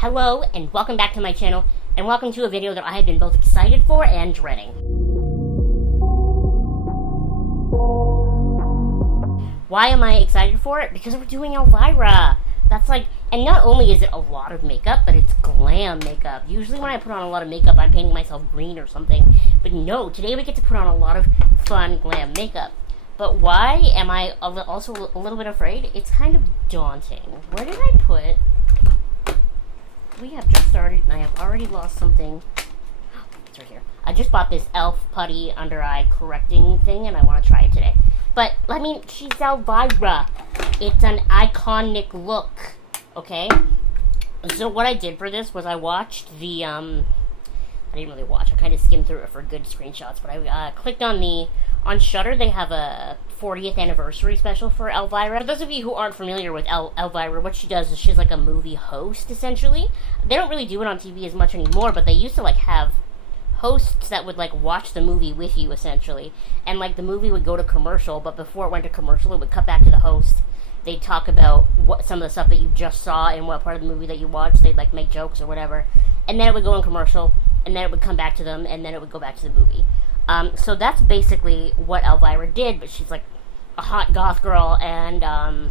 Hello and welcome back to my channel, and welcome to a video that I have been both excited for and dreading. Why am I excited for it? Because we're doing Elvira. That's like, and not only is it a lot of makeup, but it's glam makeup. Usually when I put on a lot of makeup, I'm painting myself green or something. But no, today we get to put on a lot of fun glam makeup. But why am I also a little bit afraid? It's kind of daunting. Where did I put... We have just started, and I have already lost something. It's right here. I just bought this e.l.f. Putty under eye correcting thing, and I want to try it today. But, I mean, she's Elvira. It's an iconic look, okay? So what I did for this was I watched the, I didn't really watch. I kind of skimmed through it for good screenshots, but I clicked on on Shudder. They have a 40th anniversary special for Elvira. For those of you who aren't familiar with Elvira, what she does is she's like a movie host, essentially. They don't really do it on TV as much anymore, but they used to, like, have hosts that would, like, watch the movie with you, essentially. And, like, the movie would go to commercial, but before it went to commercial, it would cut back to the host. They'd talk about some of the stuff that you just saw and what part of the movie that you watched. They'd, like, make jokes or whatever. And then it would go in commercial, and then it would come back to them, and then it would go back to the movie. So that's basically what Elvira did, but she's like a hot goth girl, and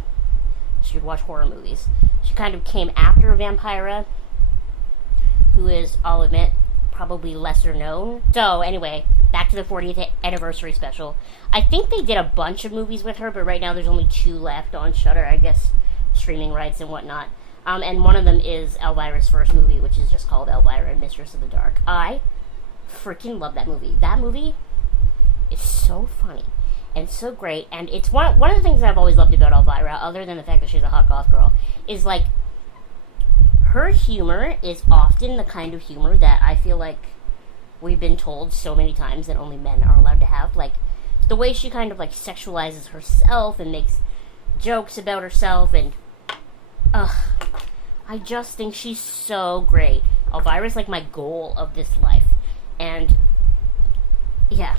she would watch horror movies. She kind of came after Vampira, who is, I'll admit, probably lesser known. So anyway, back to the 40th anniversary special. I think they did a bunch of movies with her, but right now there's only 2 left on Shudder, I guess, streaming rights and whatnot. And one of them is Elvira's first movie, which is just called Elvira and Mistress of the Dark. I freaking love that movie. That movie is so funny and so great, and it's one of the things that I've always loved about Elvira, other than the fact that she's a hot goth girl, is like her humor is often the kind of humor that I feel like we've been told so many times that only men are allowed to have. Like the way she kind of like sexualizes herself and makes jokes about herself, and I just think she's so great. Elvira's like my goal of this life. And, yeah.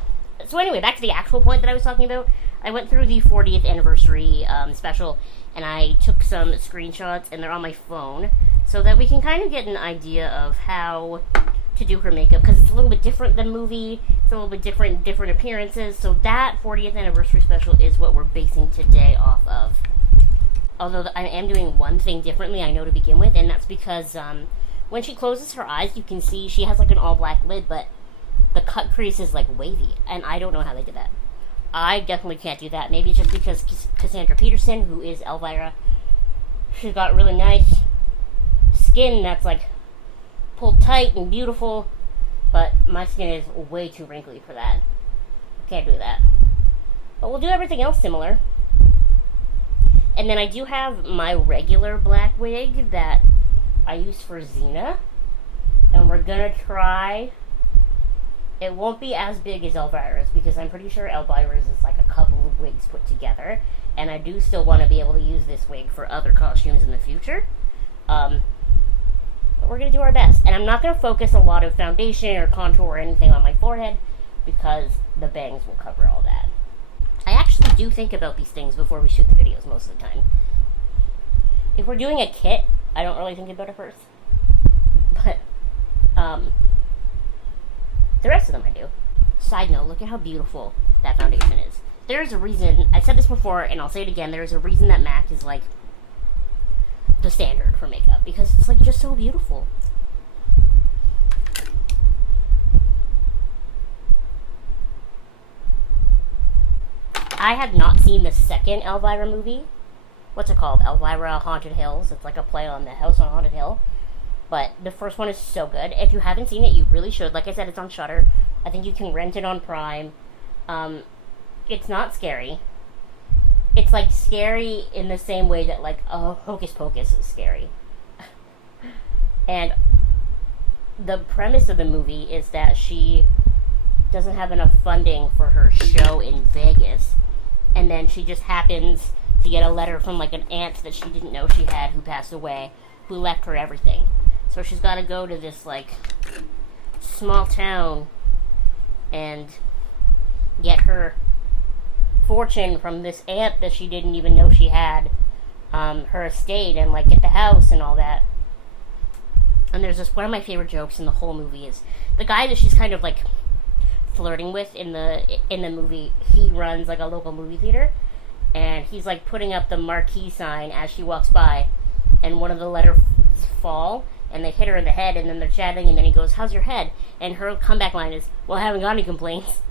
So anyway, back to the actual point that I was talking about. I went through the 40th anniversary special, and I took some screenshots, and they're on my phone, so that we can kind of get an idea of how to do her makeup, because it's a little bit different than movie. It's a little bit different appearances, so that 40th anniversary special is what we're basing today off of. Although I am doing one thing differently, I know, to begin with, and that's because, when she closes her eyes, you can see she has like an all-black lid, but the cut crease is like wavy, and I don't know how they did that. I definitely can't do that. Maybe just because Cassandra Peterson, who is Elvira, she's got really nice skin that's like pulled tight and beautiful, but my skin is way too wrinkly for that. I can't do that. But we'll do everything else similar. And then I do have my regular black wig that I used for Xena, and we're gonna try. It won't be as big as Elvira's, because I'm pretty sure Elvira's is like a couple of wigs put together, and I do still want to be able to use this wig for other costumes in the future. But we're gonna do our best, and I'm not gonna focus a lot of foundation or contour or anything on my forehead, because the bangs will cover all that. I actually do think about these things before we shoot the videos most of the time. If we're doing a kit, I don't really think about it first. But, the rest of them I do. Side note, look at how beautiful that foundation is. There's a reason, I said this before, and I'll say it again, there's a reason that MAC is, like, the standard for makeup. Because it's, like, just so beautiful. I have not seen the second Elvira movie. What's it called? Elvira Haunted Hills. It's like a play on the House on Haunted Hill. But the first one is so good. If you haven't seen it, you really should. Like I said, it's on Shudder. I think you can rent it on Prime. It's not scary. It's like scary in the same way that like Hocus Pocus is scary. And the premise of the movie is that she doesn't have enough funding for her show in Vegas. And then she just happens to get a letter from like an aunt that she didn't know she had, who passed away, who left her everything. So she's got to go to this like small town and get her fortune from this aunt that she didn't even know she had, her estate, and like get the house and all that. And there's this, one of my favorite jokes in the whole movie is the guy that she's kind of like flirting with in the movie. He runs like a local movie theater, and he's like putting up the marquee sign as she walks by, and one of the letters fall, and they hit her in the head, and then they're chatting, and then he goes, "How's your head?" And her comeback line is, "Well, I haven't got any complaints."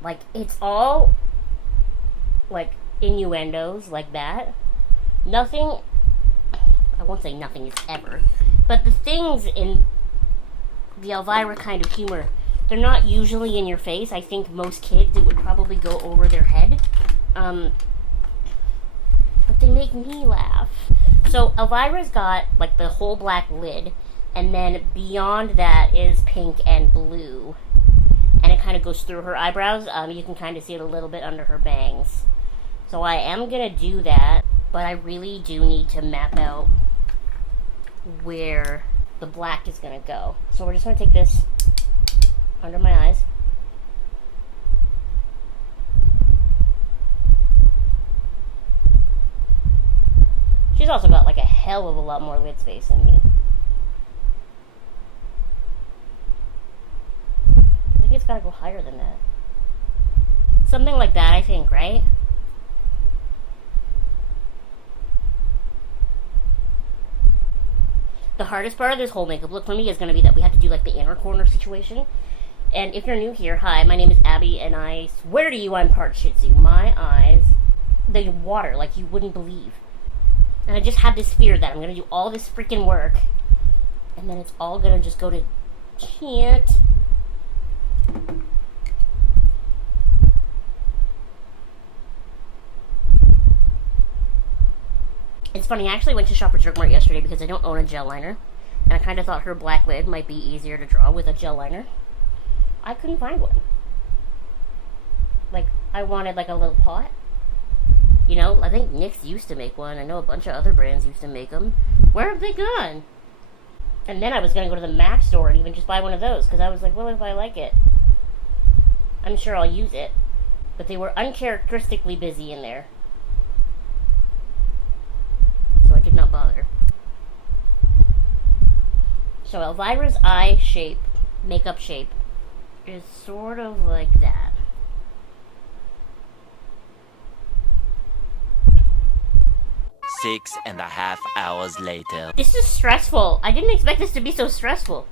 Like, it's all like innuendos like that. Nothing, I won't say nothing is ever, but the things in the Elvira kind of humor, they're not usually in your face. I think most kids, it would probably go over their head. But they make me laugh. So Elvira's got like the whole black lid, and then beyond that is pink and blue. And it kind of goes through her eyebrows. You can kind of see it a little bit under her bangs. So I am going to do that, but I really do need to map out where the black is going to go. So we're just going to take this under my eyes. She's also got like a hell of a lot more lid space than me. I think it's got to go higher than that. Something like that, I think, right? The hardest part of this whole makeup look for me is going to be that we have to do like the inner corner situation. And if you're new here, hi, my name is Abby, and I swear to you I'm part Shih Tzu. My eyes, they water like you wouldn't believe. And I just had this fear that I'm going to do all this freaking work, and then it's all going to just go to shit. It's funny, I actually went to Shoppers Drug Mart yesterday because I don't own a gel liner, and I kind of thought her black lid might be easier to draw with a gel liner. I couldn't find one. Like, I wanted like a little pot. You know, I think NYX used to make one. I know a bunch of other brands used to make them. Where have they gone? And then I was going to go to the MAC store and even just buy one of those, because I was like, well, if I like it, I'm sure I'll use it. But they were uncharacteristically busy in there, so I did not bother. So Elvira's eye shape, makeup shape, is sort of like that. Six and a half hours later. This is stressful. I didn't expect this to be so stressful.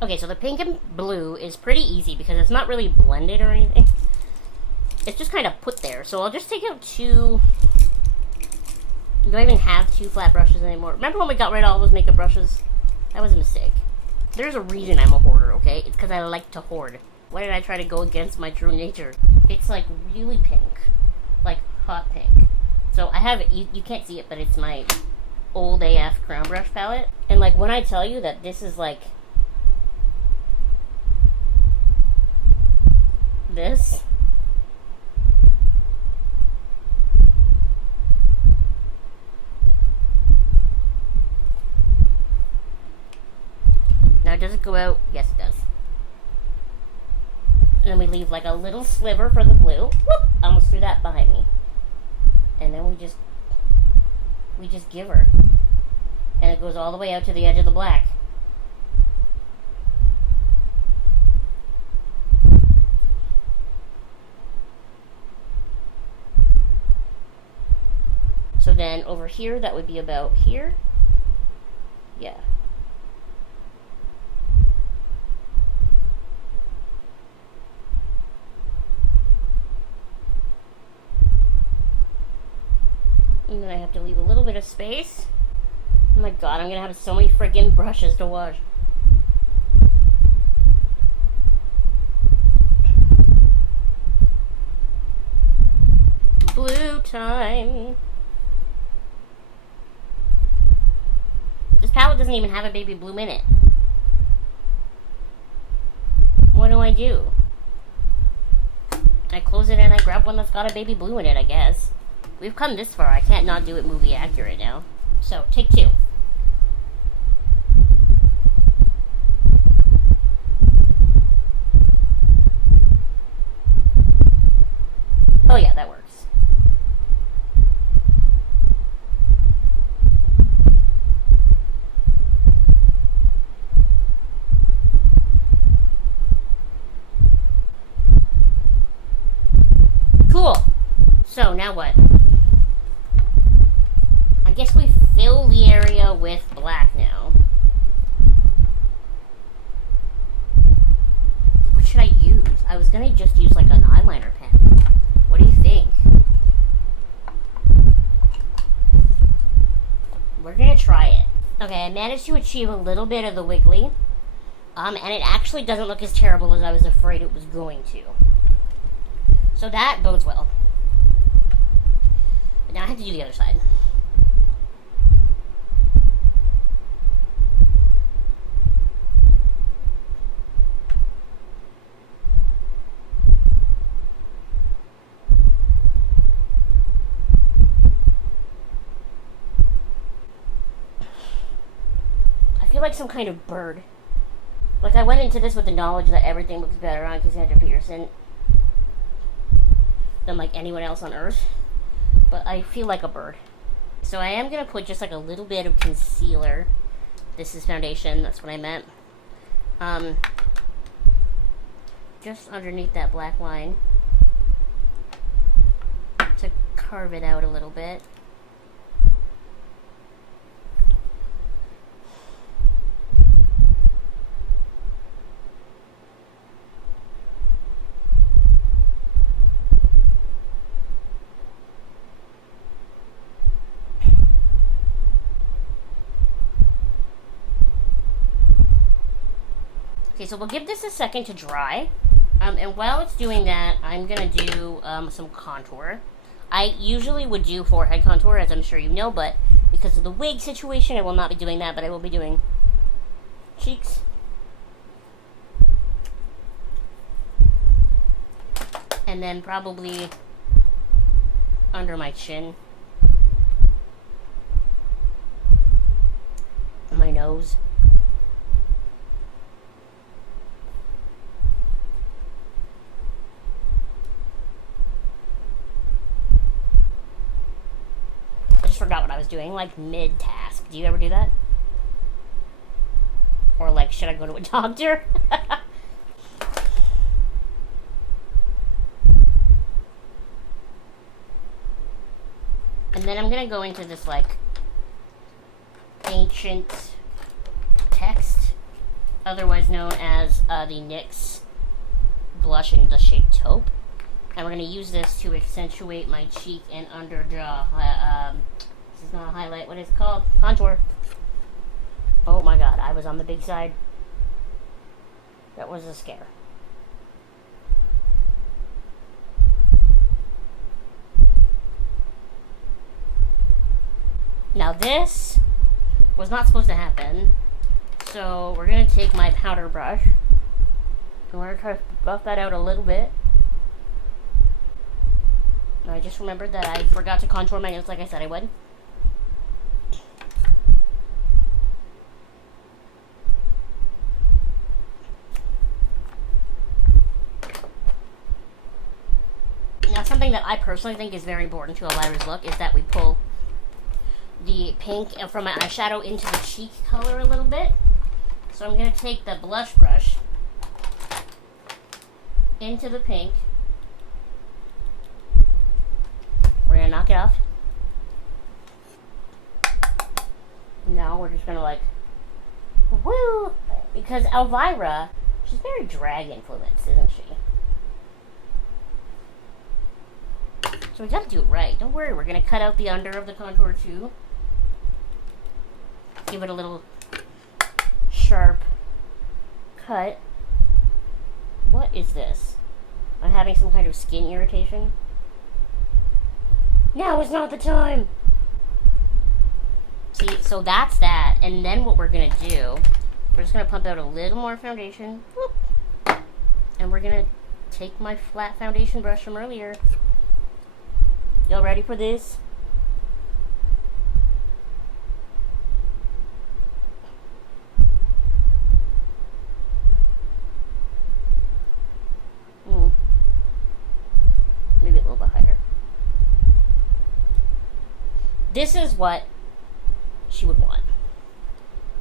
Okay, so the pink and blue is pretty easy because it's not really blended or anything. It's just kind of put there. So I'll just take out two... Do I even have two flat brushes anymore? Remember when we got rid of all those makeup brushes? That was a mistake. There's a reason I'm a hoarder, okay? It's because I like to hoard. Why did I try to go against my true nature? It's like really pink. Like hot pink. So I have, you can't see it, but it's my old AF Crown Brush palette. And like when I tell you that this is like this. Now does it go out? Yes it does. And then we leave like a little sliver for the blue. Whoop! Almost threw that behind me. And then we just give her. And it goes all the way out to the edge of the black. So then over here, that would be about here. Yeah. And then I have to leave a little bit of space. Oh my god, I'm gonna have so many freaking brushes to wash. Blue time. This palette doesn't even have a baby blue in it. What do? I close it and I grab one that's got a baby blue in it, I guess. We've come this far, I can't not do it movie accurate now. So, take two. Oh yeah, that works. now what? I guess we fill the area with black now. What should I use? I was gonna just use like an eyeliner pen. What do you think? We're gonna try it. Okay, I managed to achieve a little bit of the wiggly. And it actually doesn't look as terrible as I was afraid it was going to. So that bodes well. But now I have to do the other side. I feel like some kind of bird. Like, I went into this with the knowledge that everything looks better on Cassandra Peterson than, like, anyone else on Earth. But I feel like a bird. So I am going to put just, like, a little bit of concealer. This is foundation. That's what I meant. Just underneath that black line. To carve it out a little bit. Okay, so we'll give this a second to dry. And while it's doing that, I'm going to do some contour. I usually would do forehead contour, as I'm sure you know, but because of the wig situation, I will not be doing that, but I will be doing cheeks. And then probably under my chin. And my nose. Forgot what I was doing, like mid-task. Do you ever do that? Or like, should I go to a doctor? And then I'm gonna go into this like ancient text, otherwise known as the NYX Blush in the shade Taupe. And we're going to use this to accentuate my cheek and under jaw. This is not a highlight. What is it called? Contour. Oh my god, I was on the big side. That was a scare. Now this was not supposed to happen. So we're going to take my powder brush. And we're going to try to buff that out a little bit. I just remembered that I forgot to contour my nose like I said I would. Now something that I personally think is very important to Elvira's look is that we pull the pink from my eyeshadow into the cheek color a little bit. So I'm going to take the blush brush into the pink. We're gonna knock it off. Now we're just gonna like, woo! Because Elvira, she's very drag influenced, isn't she? So we gotta do it right. Don't worry, we're gonna cut out the under of the contour too. Give it a little sharp cut. What is this? I'm having some kind of skin irritation. Now is not the time! See, so that's that. And then what we're going to do, we're just going to pump out a little more foundation. Whoop. And we're going to take my flat foundation brush from earlier. Y'all ready for this? Maybe a little bit higher. This is what she would want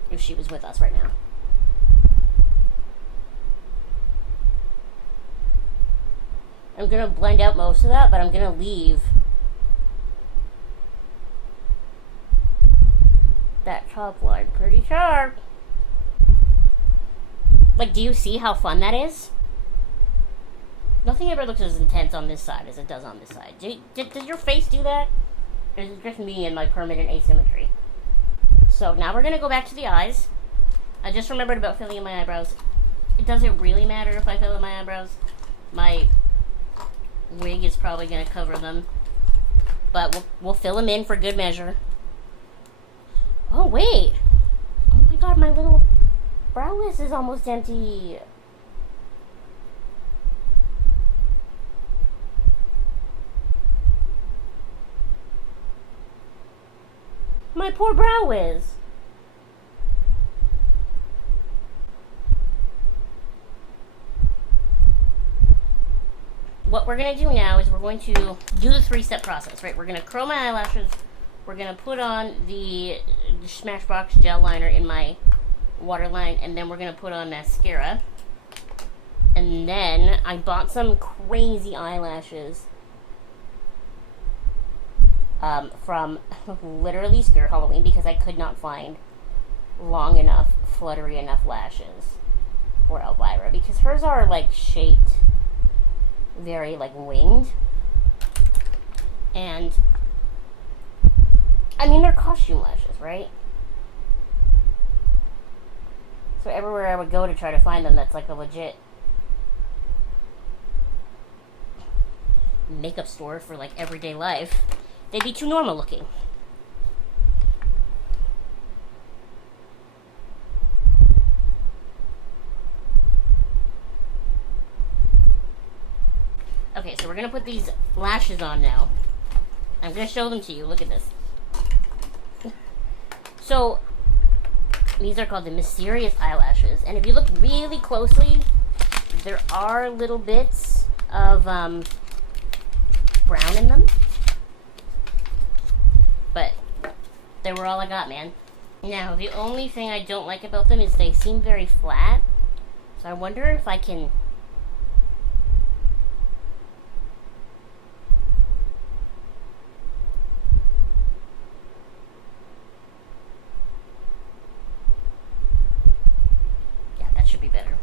if she was with us right now. I'm going to blend out most of that, but I'm going to leave top line pretty sharp. Like, do you see how fun that is? Nothing ever looks as intense on this side as it does on this side. Does your face do that? Or is it just me and my permanent asymmetry? So now we're going to go back to the eyes. I just remembered about filling in my eyebrows. It doesn't really matter if I fill in my eyebrows. My wig is probably going to cover them. But we'll fill them in for good measure. Oh, wait. Oh my god, my little brow list is almost empty. My poor brow is. What we're going to do now is we're going to do the 3-step process, right? We're going to curl my eyelashes. We're going to put on the Smashbox gel liner in my waterline, and then we're going to put on mascara. And then I bought some crazy eyelashes from literally Spirit Halloween because I could not find long enough, fluttery enough lashes for Elvira because hers are like shaped very like winged, and I mean they're costume lashes, right? So everywhere I would go to try to find them, that's like a legit makeup store for like everyday life, they'd be too normal looking. Okay, so we're going to put these lashes on now. I'm going to show them to you. Look at this. So, these are called the Mysterious Eyelashes. And if you look really closely, there are little bits of brown in them. But they were all I got, man. Now, the only thing I don't like about them is they seem very flat. So I wonder if I can... should be better.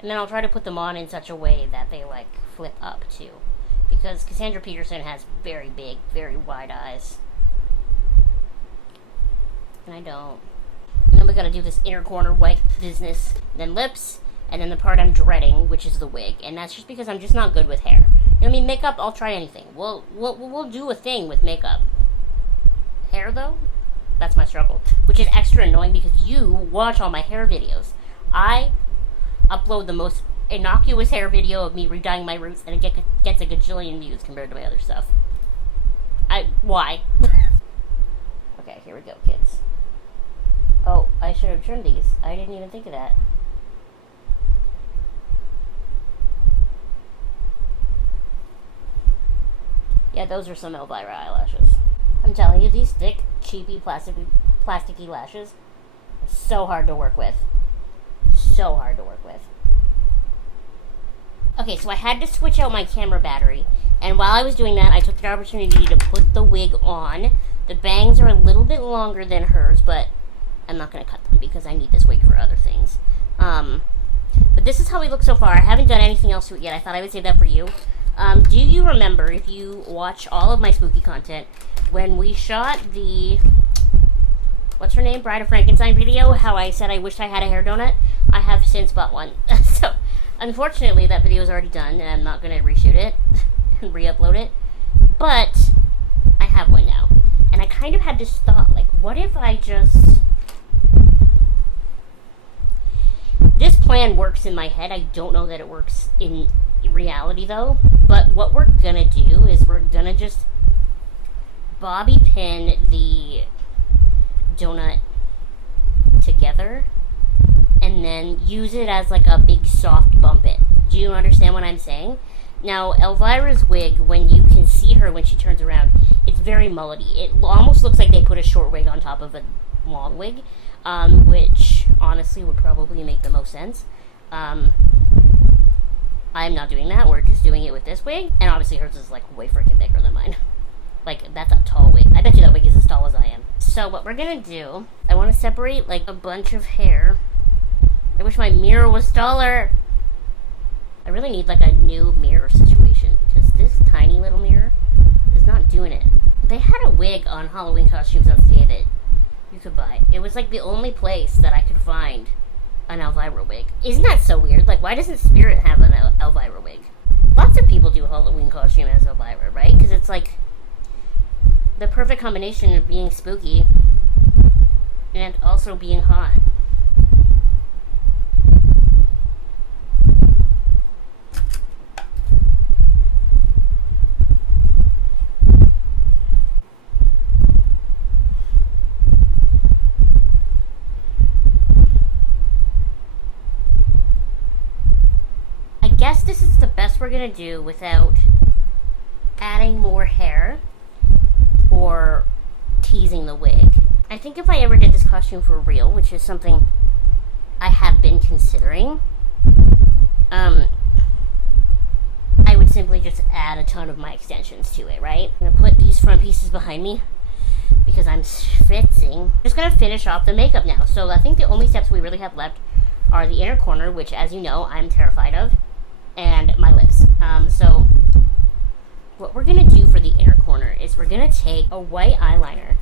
And then I'll try to put them on in such a way that they like flip up too, because Cassandra Peterson has very big, very wide eyes, and I don't. And then we gotta do this inner corner white business, then lips, and then the part I'm dreading, which is the wig, and that's just because I'm just not good with hair. You know what I mean? Makeup, I'll try anything. We'll do a thing with makeup. Hair, though, that's my struggle. Which is extra annoying because you watch all my hair videos. I upload the most innocuous hair video of me redying my roots, and it gets a gajillion views compared to my other stuff. Why? Okay, here we go, kids. Oh, I should have trimmed these. I didn't even think of that. Yeah, those are some Elvira eyelashes. I'm telling you, these thick, cheapy, plasticky lashes are so hard to work with. So hard to work with. Okay, so I had to switch out my camera battery, and while I was doing that, I took the opportunity to put the wig on. The bangs are a little bit longer than hers, but I'm not going to cut them because I need this wig for other things. But this is how we look so far. I haven't done anything else to it yet. I thought I would save that for you. Do you remember, if you watch all of my spooky content, when we shot the, what's her name, Bride of Frankenstein video, how I said I wished I had a hair donut? I have since bought one. So, unfortunately, that video is already done, and I'm not going to reshoot it and re-upload it. But, I have one now. And I kind of had this thought, like, what if I just... This plan works in my head. I don't know that it works in reality, though. But what we're gonna do is we're gonna just bobby pin the donut together and then use it as like a big soft bump it. Do you understand what I'm saying? Now, Elvira's wig, when you can see her when she turns around, it's very mullety. It almost looks like they put a short wig on top of a long wig, which honestly would probably make the most sense. I'm not doing that. We're just doing it with this wig. And obviously hers is like way freaking bigger than mine. Like, that's a tall wig. I bet you that wig is as tall as I am. So what we're gonna do, I want to separate like a bunch of hair. I wish my mirror was taller. I really need like a new mirror situation because this tiny little mirror is not doing it. They had a wig on Halloween Costumes on Stay that you could buy. It was like the only place that I could find an Elvira wig. Isn't that so weird? Like, why doesn't Spirit have an Elvira wig? Lots of people do a Halloween costume as Elvira, right? Because it's like the perfect combination of being spooky and also being hot. I guess this is the best we're gonna do without adding more hair or teasing the wig. I think if I ever did this costume for real, which is something I have been considering, I would simply just add a ton of my extensions to it, right? I'm gonna put these front pieces behind me because I'm schwitzing. I'm just gonna finish off the makeup now. So I think the only steps we really have left are the inner corner, which, as you know, I'm terrified of, and my lips. So what we're gonna do for the inner corner is we're gonna take a white eyeliner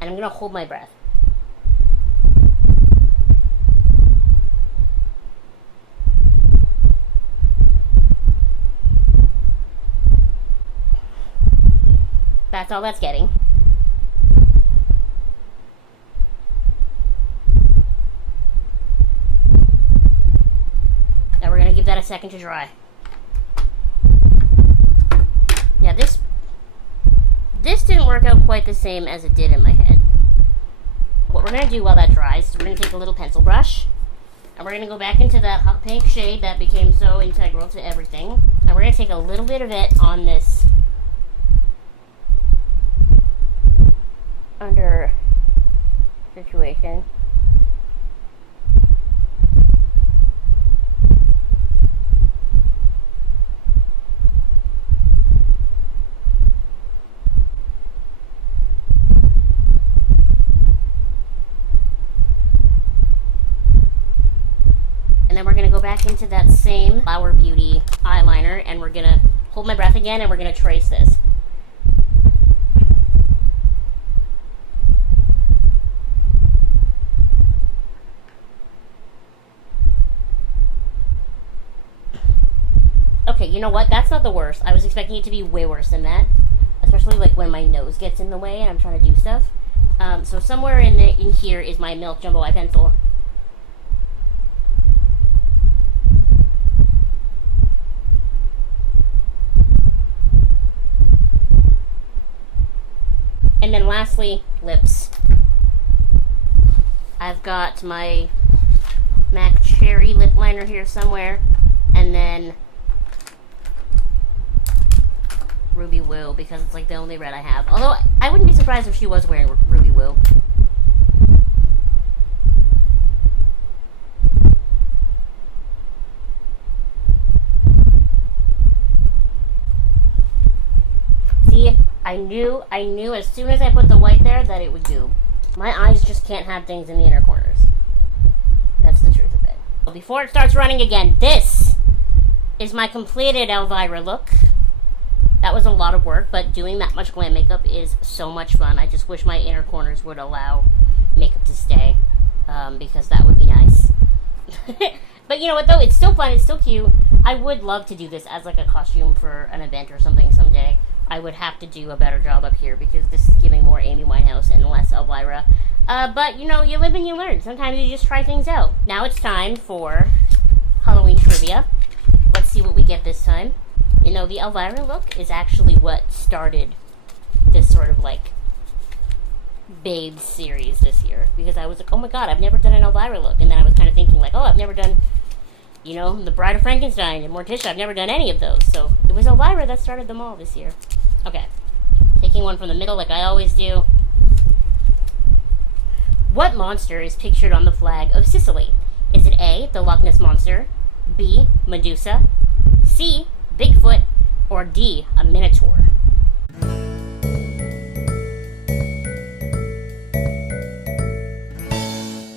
and I'm gonna hold my breath. That's all that's getting. Now we're gonna give that a second to dry. Yeah, this didn't work out quite the same as it did in my head. What we're gonna do while that dries is we're gonna take a little pencil brush and we're gonna go back into that hot pink shade that became so integral to everything. And we're gonna take a little bit of it on this under situation. And then we're going to go back into that same Flower Beauty eyeliner and we're going to hold my breath again and we're going to trace this. Okay, you know what? That's not the worst. I was expecting it to be way worse than that. Especially like when my nose gets in the way and I'm trying to do stuff. So somewhere in here is my Milk Jumbo Eye Pencil. And then lastly, lips. I've got my MAC Cherry lip liner here somewhere. And then Ruby Woo, because it's like the only red I have. Although, I wouldn't be surprised if she was wearing Ruby Woo. See, I knew as soon as I put the white there that it would do. My eyes just can't have things in the inner corners. That's the truth of it. But before it starts running again, this is my completed Elvira look. That was a lot of work, but doing that much glam makeup is so much fun. I just wish my inner corners would allow makeup to stay, because that would be nice. But you know what though, it's still fun, it's still cute. I would love to do this as like a costume for an event or something someday. I would have to do a better job up here because this is giving more Amy Winehouse and less Elvira. But you know, you live and you learn. Sometimes you just try things out. Now it's time for Halloween trivia. Let's see what we get this time. You know, the Elvira look is actually what started this sort of like Babes series this year. Because I was like, oh my god, I've never done an Elvira look. And then I was kind of thinking like, oh, I've never done, you know, The Bride of Frankenstein and Morticia. I've never done any of those. So it was Elvira that started them all this year. Okay, taking one from the middle like I always do. What monster is pictured on the flag of Sicily? Is Is it A, the Loch Ness Monster, B, Medusa, C, Bigfoot, or D, a Minotaur?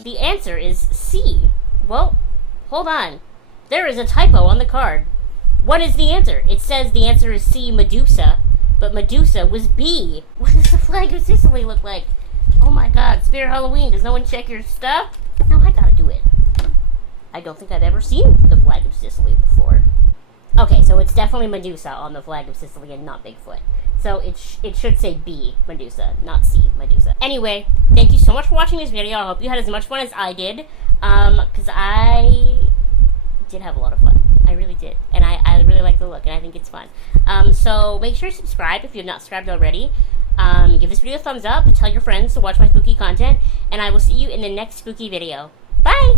The answer is C. Well, hold on. There is a typo on the card. What is the answer? It says the answer is C, Medusa, but Medusa was B. What does the flag of Sicily look like? Oh my god, Spirit Halloween, does no one check your stuff? Now I gotta do it. I don't think I've ever seen the flag of Sicily before. Okay, so it's definitely Medusa on the flag of Sicily and not Bigfoot. So it should say B, Medusa, not C, Medusa. Anyway, thank you so much for watching this video. I hope you had as much fun as I did. Because I did have a lot of fun. I really did. And I really like the look, and I think it's fun. So make sure to subscribe if you have not subscribed already. Give this video a thumbs up, tell your friends to watch my spooky content, and I will see you in the next spooky video. Bye!